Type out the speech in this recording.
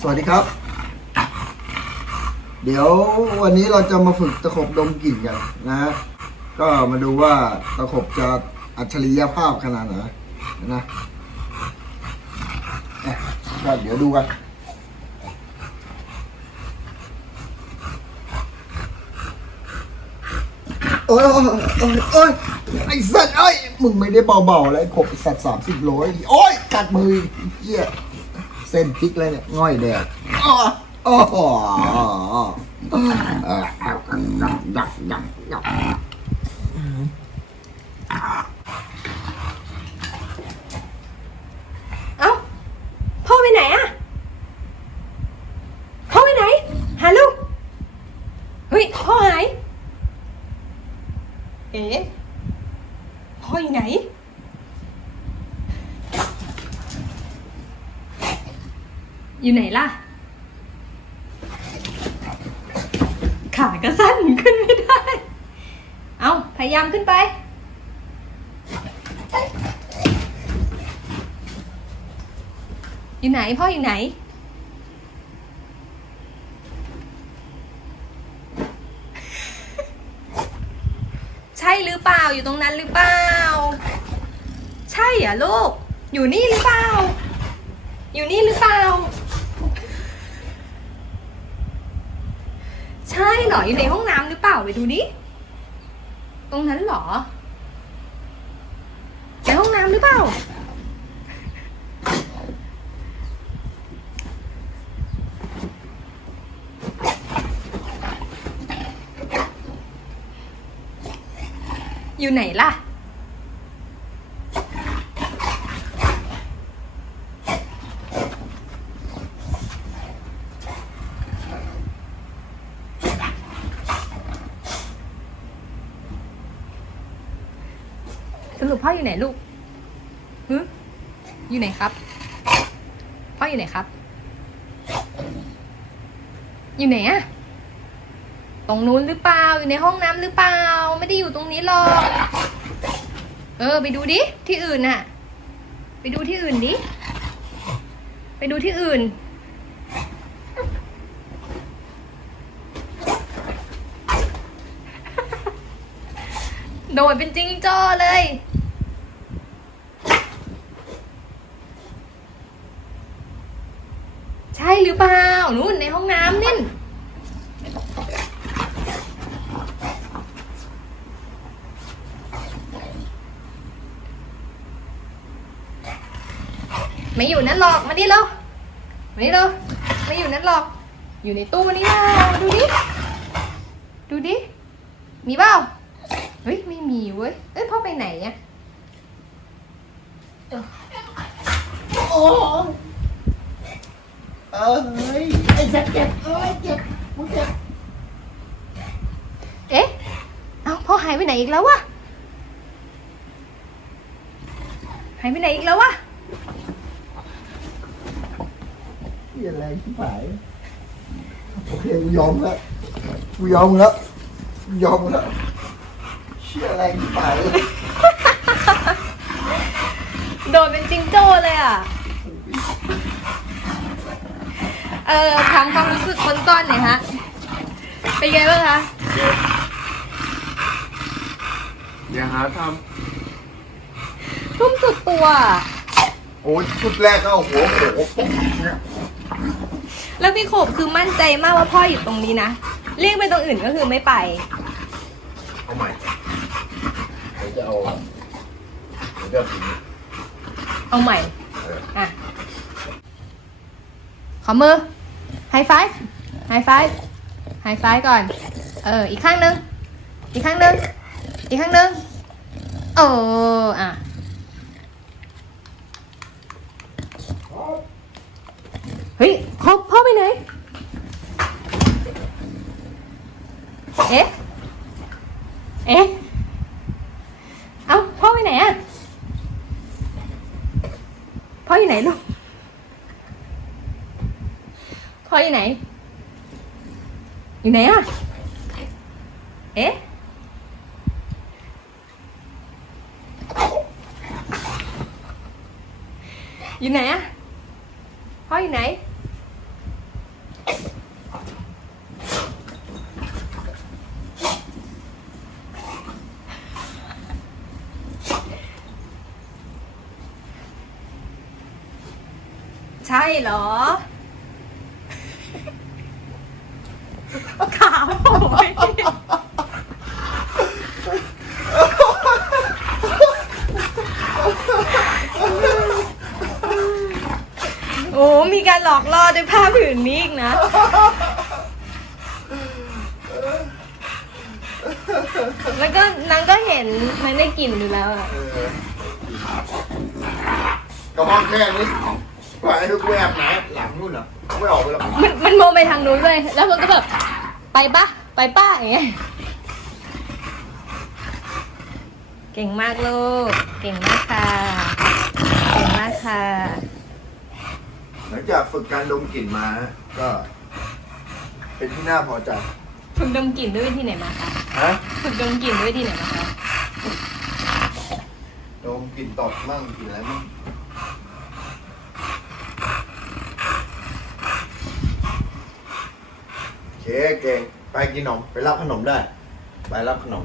สวัสดีครับ เดี๋ยววันนี้เราจะมาฝึกตะขบดมกลิ่นกันนะฮะก็มาดูว่าตะขบจะอัจฉริยภาพขนาดไหนนะก็เดี๋ยวดูกันโอ้ยโอ้ยโอ้ยไอ้สัตว์เอ้ยมึงไม่ได้เบาๆเลยขบไอ้สัตว์สามสิบโลไอ้โอ้ยกัดมือเหี้ย เส้นพลิกเลยเนี่ยง่อยแดดอ้ออ้ออ่าดักดักดักดักเอ้าพ่อไปไหนอะพ่อไปไหน หาลูก เฮ้ย พ่อหาย เอ๋พ่ออยู่ไหน อยู่ไหนล่ะ ขาก็สั้นขึ้นไม่ได้ เอาพยายามขึ้นไป อยู่ไหนพ่ออยู่ไหน ใช่หรือเปล่าอยู่ตรงนั้นหรือเปล่า ใช่เหรอลูก อยู่นี่หรือเปล่า อยู่นี่หรือเปล่า ใช่เหรออยู่ในห้องน้ำหรือเปล่าไปดูดิตรงนั้นเหรอในห้องน้ำหรือเปล่าอยู่ไหนล่ะ สรุปพ่ออยู่ไหนลูกฮึอยู่ไหนครับ พ่ออยู่ไหนครับ อยู่ไหนอะตรงนู้นหรือเปล่า อยู่ในห้องน้ำหรือเปล่า ไม่ได้อยู่ตรงนี้หรอก เออ ไปดูดิ ที่อื่นน่ะ ไปดูที่อื่นดิ ไปดูที่อื่นโดดเป็นจริงจ้อเลย ใช่ หรือเปล่านู่นในห้องน้ำนี่นไม่อยู่นั่นหรอกมานี่เร็วมานี่เร็วไม่อยู่นั่นหรอก อยู่ในตู้นี่นะดูดิ ดูดิ มีเปล่าเฮ้ยไม่มีเว้ย เอ้ยพ่อไปไหนอะโอ้ เอ้ยไอ้สัตว์เจ็บเอ้ยเจ็บมึงเจ็บเอ๊ะ เอ้าพ่อหายไปไหนอีกแล้ววะ หายไปไหนอีกแล้ววะ เหี้ยแรงที่ผายโอเคกูยอมแล้วกูยอมแล้วกูยอมแล้วเชี่ยแรงที่ผาย โดนเป็นจิงโจ้เลยอะ เออถามความรู้สึกคนซ่อนหน่อยฮะ เป็นไงบ้างคะ อย่าหาททุ่มสุดตัวอะโอ้ยชุดแรกก็เอาหัวโขกปุ๊บเนี่ยแล้วพี่โขบคือมั่นใจมากว่าพ่ออยู่ตรงนี้นะ เรียกไปตรงอื่นก็คือไม่ไปำเอาใหม่เดี๋ยวจะเอาเดี๋ยวจะถึงเอาใหม่ เอออะ ขอมือ ไฮไฟฟ์ไฮไฟฟ์ไฮไฟฟ์ก่อน เออ อีกข้างหนึง อีกข้างหนึง อีกข้างหนึงโอ้อะเฮ้ยพ่อพ่อไปไหน เอ๊ะ เอ๊ะ เอาพ่อไปไหนอะพ่ออยู่ไหนลูก พออยู่ไหน อยู่ไหนอ่ะ เอ๊ะอยู่ไหนอ่ะพ่ออยู่ไหน ใช่เหรอ ขาโอ้ยโอ้มีการหลอกล่อด้วยผ้าผืนนี้อีกนะ แล้วก็นางก็เห็นนางได้กลิ่นอยู่แล้วอะก็ห้องแค่นี้ ปล่อยให้ทุกแวบนะหลังนู่นอะไม่ออกไปหรอกมันมันมองไปทางนู้นเลย แล้วมันก็แบบ ไปปะไปป้าอย่างเงี้ย เก่งมากลูก เก่งมากค่ะ เก่งมากค่ะ หลังจากฝึกการดมกลิ่นมาก็ เป็นที่น่าพอใจฝึกดมกลิ่นด้วยวิธีไหนมาคะ ฮะฝึกดมกลิ่นด้วยวิธีไหนมาคะ ดมกลิ่นตดมั่งกลิ่นอะไรมั่งโอเค เก่งไปกินขนม ไปรับขนมได้ ไปรับขนม